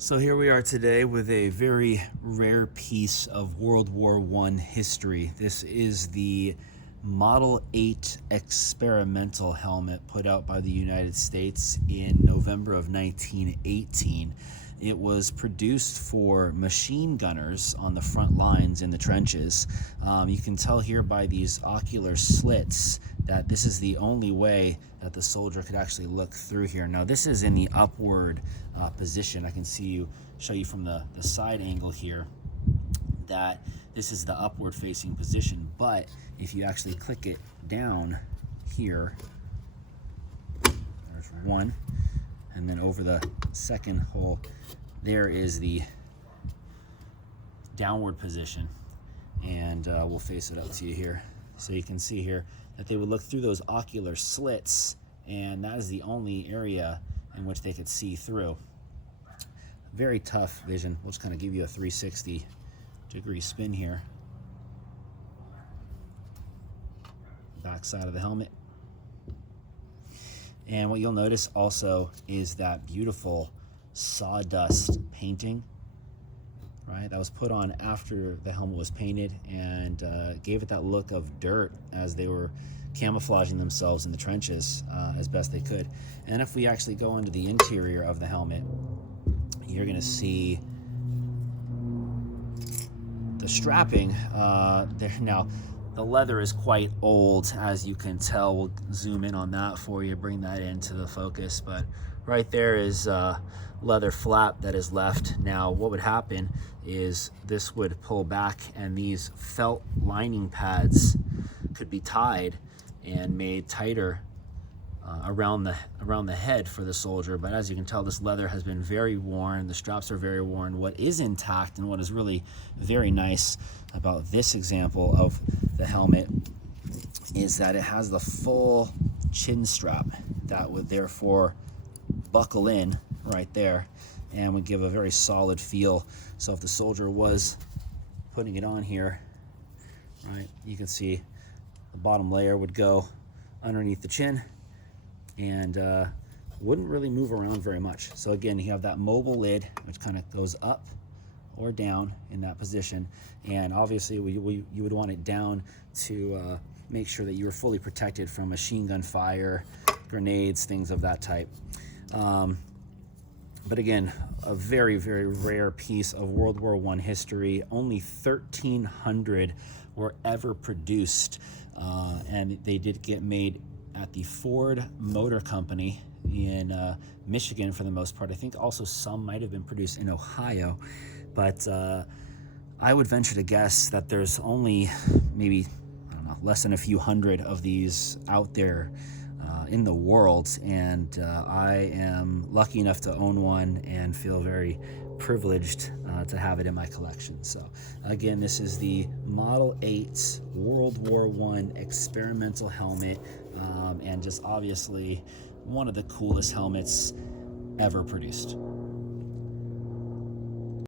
So here we are today with a very rare piece of World War I history. This is the Model 8 experimental helmet put out by the United States in November of 1918. It was produced for machine gunners on the front lines in the trenches. You can tell here by these ocular slits that this is the only way that the soldier could actually look through here. Now this is in the upward position. I can show you from the side angle here that this is the upward facing position, but if you actually click it down here, there's one, and then over the second hole there is the downward position, and we'll face it up to you here so you can see here that they would look through those ocular slits, and that is the only area in which they could see through. Very tough vision. We'll just kind of give you a 360-degree spin here. Back side of the helmet. And what you'll notice also is that beautiful sawdust painting, right? That was put on after the helmet was painted, and gave it that look of dirt as they were camouflaging themselves in the trenches as best they could. And if we actually go into the interior of the helmet, you're going to see the strapping there. Now, the leather is quite old, as you can tell. We'll zoom in on that for you, bring that into the focus. But right there is a leather flap that is left. Now, what would happen is this would pull back, and these felt lining pads could be tied and made tighter around the head for the soldier. But as you can tell, this leather has been very worn. The straps are very worn. What is intact, and what is really very nice about this example of the helmet, is that it has the full chin strap that would therefore buckle in right there and would give a very solid feel. So if the soldier was putting it on here, right, you can see the bottom layer would go underneath the chin and wouldn't really move around very much. So again, you have that mobile lid which kind of goes up or down in that position, and obviously you would want it down to make sure that you were fully protected from machine gun fire, grenades, things of that type. But again, a very, very rare piece of World War I history. Only 1,300 were ever produced, and they did get made at the Ford Motor Company in Michigan for the most part. I think also some might have been produced in Ohio, but I would venture to guess that there's only maybe, I don't know, less than a few hundred of these out there in the world, and I am lucky enough to own one and feel very privileged to have it in my collection. So again, this is the Model 8 World War I experimental helmet, and just obviously one of the coolest helmets ever produced.